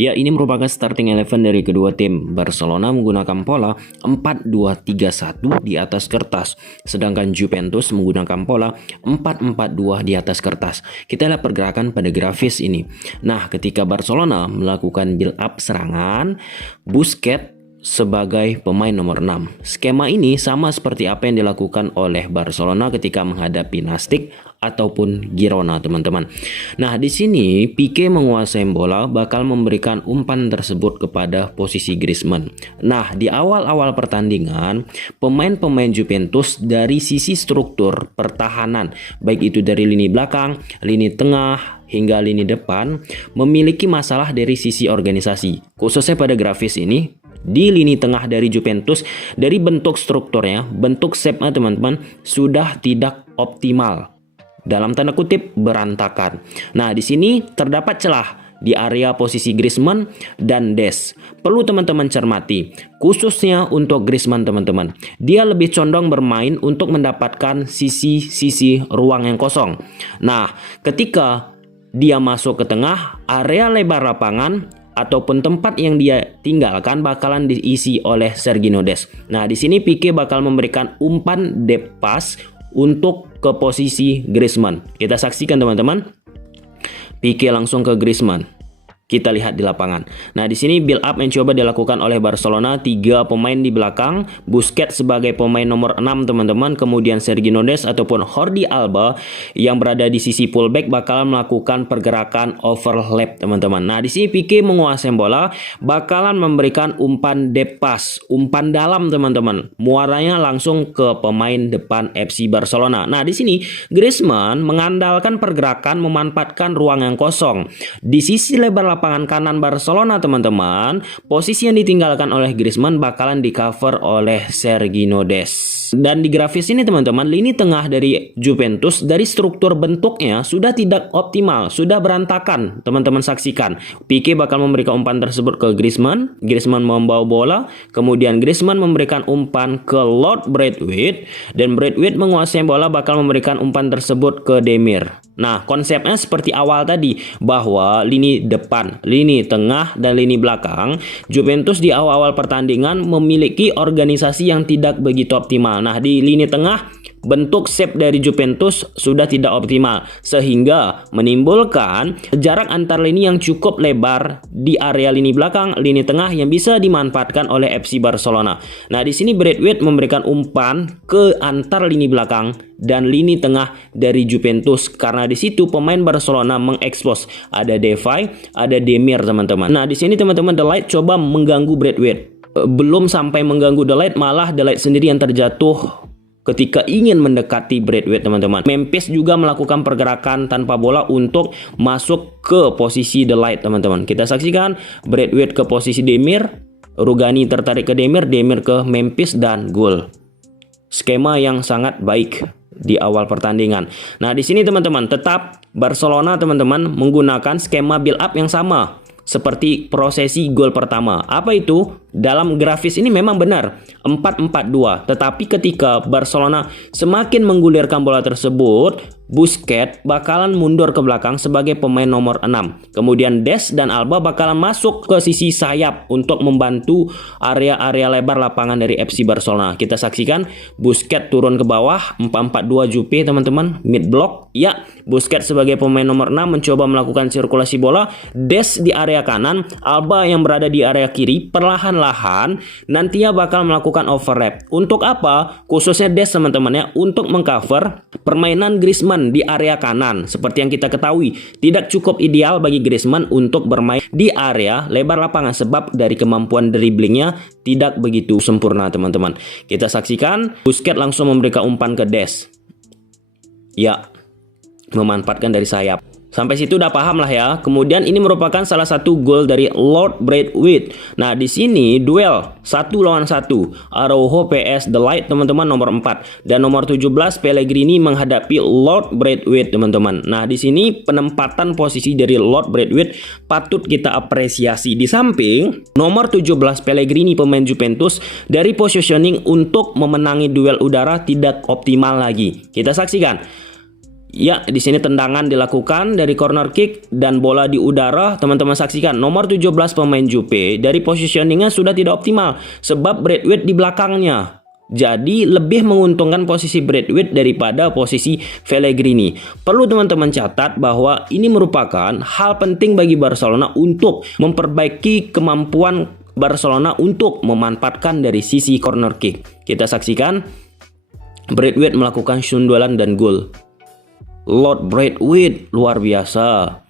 Ya, ini merupakan starting eleven dari kedua tim. Barcelona menggunakan pola 4-2-3-1 di atas kertas, sedangkan Juventus menggunakan pola 4-4-2 di atas kertas. Kita lihat pergerakan pada grafis ini. Nah, ketika Barcelona melakukan build up serangan, Busquets sebagai pemain nomor 6. Skema ini sama seperti apa yang dilakukan oleh Barcelona ketika menghadapi Nastic ataupun Girona, teman-teman. Nah, di sini Pique menguasai bola, bakal memberikan umpan tersebut kepada posisi Griezmann. Nah, di awal-awal pertandingan, pemain-pemain Juventus dari sisi struktur pertahanan, baik itu dari lini belakang, lini tengah, hingga lini depan, memiliki masalah dari sisi organisasi. Khususnya pada grafis ini, di lini tengah dari Juventus, dari bentuk strukturnya, bentuk shape-nya teman-teman, sudah tidak optimal. Dalam tanda kutip, berantakan. Nah, di sini terdapat celah di area posisi Griezmann dan Des. Perlu teman-teman cermati, khususnya untuk Griezmann teman-teman. Dia lebih condong bermain untuk mendapatkan sisi-sisi ruang yang kosong. Nah, ketika dia masuk ke tengah, area lebar lapangan ataupun tempat yang dia tinggalkan bakalan diisi oleh Sergiño Dest. Nah, di sini Pique bakal memberikan umpan deep pass untuk ke posisi Griezmann. Kita saksikan teman-teman. Pique langsung ke Griezmann. Kita lihat di lapangan. Nah, di sini build up yang coba dilakukan oleh Barcelona, 3 pemain di belakang, Busquets sebagai pemain nomor 6 teman-teman, kemudian Sergiño Dest ataupun Jordi Alba yang berada di sisi fullback bakalan melakukan pergerakan overlap teman-teman. Nah, di sini Pique menguasai bola, bakalan memberikan umpan deep pass, umpan dalam teman-teman. Muaranya langsung ke pemain depan FC Barcelona. Nah, di sini Griezmann mengandalkan pergerakan, memanfaatkan ruang yang kosong. Di sisi lebar lapangan kanan Barcelona teman-teman, posisi yang ditinggalkan oleh Griezmann bakalan di cover oleh Sergiño Dest. Dan di grafis ini teman-teman, lini tengah dari Juventus dari struktur bentuknya sudah tidak optimal, sudah berantakan. Teman-teman saksikan, Pique bakal memberikan umpan tersebut ke Griezmann. Griezmann membawa bola, kemudian Griezmann memberikan umpan ke Lord Braithwaite, dan Braithwaite menguasai bola bakal memberikan umpan tersebut ke Demir. Nah, konsepnya seperti awal tadi, bahwa lini depan, lini tengah, dan lini belakang Juventus di awal-awal pertandingan memiliki organisasi yang tidak begitu optimal. Nah, di lini tengah bentuk shape dari Juventus sudah tidak optimal, sehingga menimbulkan jarak antar lini yang cukup lebar di area lini belakang, lini tengah yang bisa dimanfaatkan oleh FC Barcelona. Nah, di sini Braithwaite memberikan umpan ke antar lini belakang dan lini tengah dari Juventus, karena di situ pemain Barcelona mengekspos ada Depay, ada Demir teman-teman. Nah, di sini teman-teman De Ligt coba mengganggu Braithwaite. Belum sampai mengganggu De Ligt, malah De Ligt sendiri yang terjatuh ketika ingin mendekati Braithwaite teman-teman. Memphis juga melakukan pergerakan tanpa bola untuk masuk ke posisi De Ligt teman-teman. Kita saksikan Braithwaite ke posisi Demir, Rugani tertarik ke Demir, Demir ke Memphis, dan gol. Skema yang sangat baik di awal pertandingan. Nah, di sini teman-teman, tetap Barcelona teman-teman menggunakan skema build up yang sama seperti prosesi gol pertama. Apa itu? Dalam grafis ini memang benar 4-4-2, tetapi ketika Barcelona semakin menggulirkan bola tersebut, Busquets bakalan mundur ke belakang sebagai pemain nomor 6. Kemudian Dest dan Alba bakalan masuk ke sisi sayap untuk membantu area-area lebar lapangan dari FC Barcelona. Kita saksikan Busquets turun ke bawah, 4-4-2 Jupe teman-teman, mid block. Ya, Busquets sebagai pemain nomor 6 mencoba melakukan sirkulasi bola, Dest di area kanan, Alba yang berada di area kiri, perlahan-lahan nantinya bakal melakukan overlap. Untuk apa? Khususnya Dest teman-teman ya, untuk mengcover permainan Griezmann di area kanan. Seperti yang kita ketahui, tidak cukup ideal bagi Griezmann untuk bermain di area lebar lapangan sebab dari kemampuan dribblingnya tidak begitu sempurna teman-teman. Kita saksikan Busquets langsung memberikan umpan ke Dest. Ya, memanfaatkan dari sayap. Sampai situ udah paham lah ya. Kemudian ini merupakan salah satu gol dari Lord Braithwaite. Nah, di sini duel 1 lawan 1. Araujo PS De Ligt teman-teman nomor 4 dan nomor 17 Pellegrini menghadapi Lord Braithwaite teman-teman. Nah, di sini penempatan posisi dari Lord Braithwaite patut kita apresiasi. Di samping nomor 17 Pellegrini pemain Juventus dari positioning untuk memenangi duel udara tidak optimal lagi. Kita saksikan. Ya, di sini tendangan dilakukan dari corner kick dan bola di udara. Teman-teman saksikan, nomor 17 pemain Jupe dari positioningnya sudah tidak optimal sebab Braithwaite di belakangnya. Jadi lebih menguntungkan posisi Braithwaite daripada posisi Pellegrini. Perlu teman-teman catat bahwa ini merupakan hal penting bagi Barcelona untuk memperbaiki kemampuan Barcelona untuk memanfaatkan dari sisi corner kick. Kita saksikan Braithwaite melakukan sundulan dan gol. Lord Braithwaite luar biasa.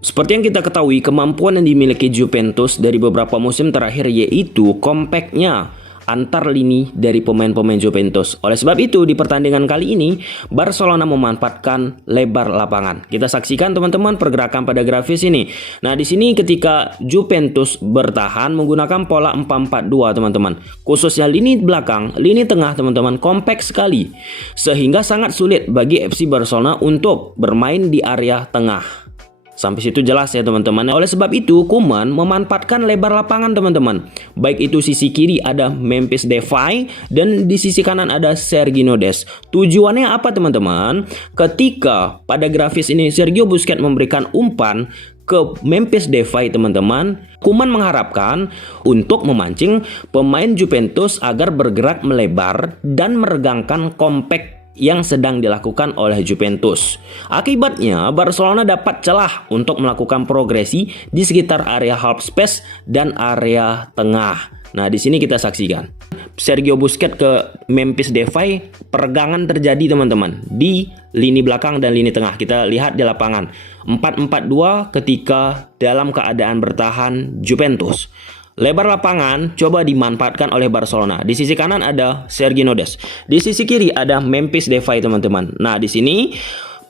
Seperti yang kita ketahui, kemampuan yang dimiliki Juventus dari beberapa musim terakhir yaitu compactnya antar lini dari pemain-pemain Juventus. Oleh sebab itu, di pertandingan kali ini, Barcelona memanfaatkan lebar lapangan. Kita saksikan teman-teman pergerakan pada grafis ini. Nah, di sini ketika Juventus bertahan menggunakan pola 4-4-2 teman-teman. Khususnya lini belakang, lini tengah teman-teman kompak sekali. Sehingga sangat sulit bagi FC Barcelona untuk bermain di area tengah. Sampai situ jelas ya teman-teman. Oleh sebab itu Koeman memanfaatkan lebar lapangan teman-teman. Baik itu sisi kiri ada Memphis Depay dan di sisi kanan ada Sergio Dest. Tujuannya apa teman-teman? Ketika pada grafis ini Sergio Busquets memberikan umpan ke Memphis Depay teman-teman, Koeman mengharapkan untuk memancing pemain Juventus agar bergerak melebar dan meregangkan kompak yang sedang dilakukan oleh Juventus. Akibatnya Barcelona dapat celah untuk melakukan progresi di sekitar area half space dan area tengah. Nah, di sini kita saksikan Sergio Busquets ke Memphis Depay, peregangan terjadi teman-teman di lini belakang dan lini tengah. Kita lihat di lapangan 4-4-2 ketika dalam keadaan bertahan Juventus. Lebar lapangan coba dimanfaatkan oleh Barcelona. Di sisi kanan ada Sergio Dest. Di sisi kiri ada Memphis Depay teman-teman. Nah, di sini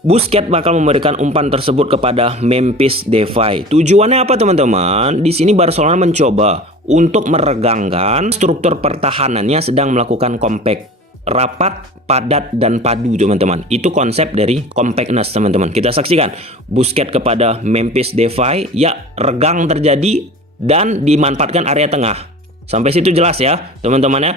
Busquets bakal memberikan umpan tersebut kepada Memphis Depay. Tujuannya apa teman-teman? Di sini Barcelona mencoba untuk meregangkan struktur pertahanannya sedang melakukan compact. Rapat, padat, dan padu teman-teman. Itu konsep dari compactness teman-teman. Kita saksikan Busquets kepada Memphis Depay. Ya, regang terjadi dan dimanfaatkan area tengah. Sampai situ jelas ya teman-teman ya.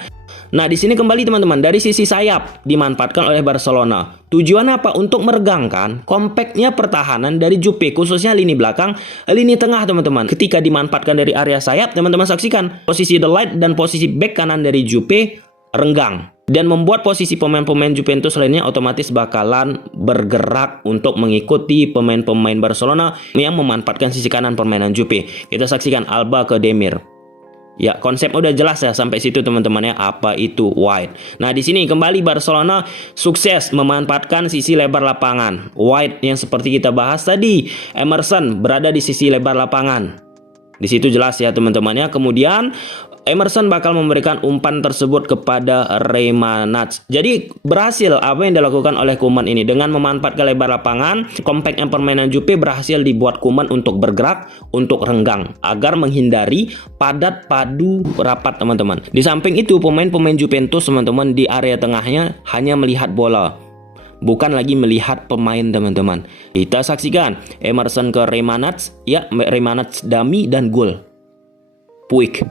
Nah, di sini kembali teman-teman, dari sisi sayap dimanfaatkan oleh Barcelona. Tujuannya apa? Untuk meregangkan kompaknya pertahanan dari Jupe, khususnya lini belakang, lini tengah teman-teman. Ketika dimanfaatkan dari area sayap, teman-teman saksikan posisi De Ligt dan posisi back kanan dari Jupe renggang dan membuat posisi pemain-pemain Juventus lainnya otomatis bakalan bergerak untuk mengikuti pemain-pemain Barcelona yang memanfaatkan sisi kanan permainan Jupe. Kita saksikan Alba ke Demir. Ya, konsep udah jelas ya sampai situ teman-teman ya, apa itu wide. Nah, di sini kembali Barcelona sukses memanfaatkan sisi lebar lapangan. Wide yang seperti kita bahas tadi, Emerson berada di sisi lebar lapangan. Di situ jelas ya teman-teman ya. Kemudian Emerson bakal memberikan umpan tersebut kepada Remanats. Jadi berhasil apa yang dilakukan oleh Koeman ini dengan memanfaatkan lebar lapangan, kompaknya permainan Jupe berhasil dibuat Koeman untuk bergerak, untuk renggang agar menghindari padat, padu, rapat teman-teman. Di samping itu pemain-pemain Juventus teman-teman di area tengahnya hanya melihat bola, bukan lagi melihat pemain teman-teman. Kita saksikan Emerson ke Remanats, ya Remanats dummy dan gol. Puig.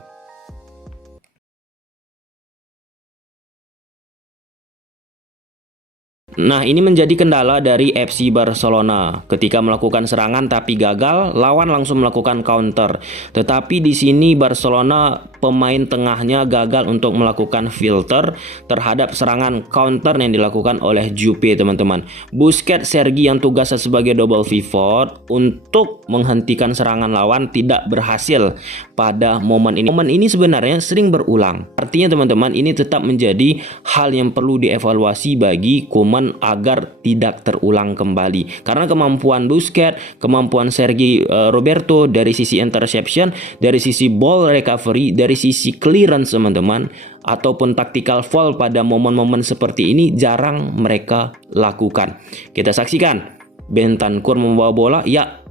Nah, ini menjadi kendala dari FC Barcelona. Ketika melakukan serangan tapi gagal, lawan langsung melakukan counter. Tetapi di sini Barcelona pemain tengahnya gagal untuk melakukan filter terhadap serangan counter yang dilakukan oleh Jupe teman-teman. Busquets, Sergi yang tugasnya sebagai double pivot untuk menghentikan serangan lawan tidak berhasil pada momen ini. Momen ini sebenarnya sering berulang. Artinya teman-teman, ini tetap menjadi hal yang perlu dievaluasi bagi Koeman agar tidak terulang kembali. Karena kemampuan Busquets, kemampuan Sergi Roberto dari sisi interception, dari sisi ball recovery, dari sisi clearance teman-teman, ataupun tactical foul pada momen-momen seperti ini jarang mereka lakukan. Kita saksikan Bentancur membawa bola, ya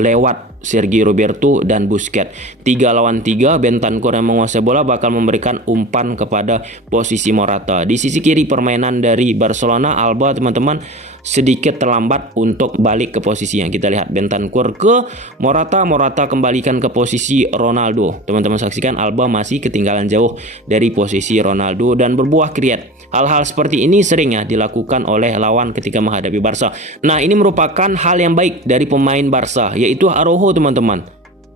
lewat Sergi Roberto dan Busquets. 3 lawan 3, Bentancur yang menguasai bola bakal memberikan umpan kepada posisi Morata. Di sisi kiri permainan dari Barcelona, Alba teman-teman sedikit terlambat untuk balik ke posisinya. Kita lihat Bentancur ke Morata, Morata kembalikan ke posisi Ronaldo. Teman-teman saksikan Alba masih ketinggalan jauh dari posisi Ronaldo dan berbuah kreat. Hal-hal seperti ini sering ya dilakukan oleh lawan ketika menghadapi Barca. Nah, ini merupakan hal yang baik dari pemain Barca, yaitu Araujo, teman-teman.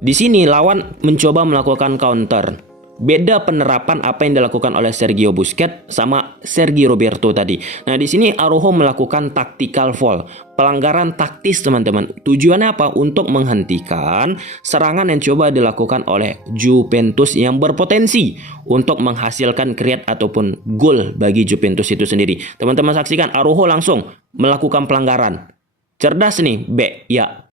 Di sini lawan mencoba melakukan counter. Beda penerapan apa yang dilakukan oleh Sergio Busquets sama Sergio Roberto tadi. Nah, di sini Araujo melakukan tactical foul, pelanggaran taktis, teman-teman. Tujuannya apa? Untuk menghentikan serangan yang coba dilakukan oleh Juventus yang berpotensi untuk menghasilkan kreat ataupun gol bagi Juventus itu sendiri. Teman-teman saksikan Araujo langsung melakukan pelanggaran. Cerdas nih, ya.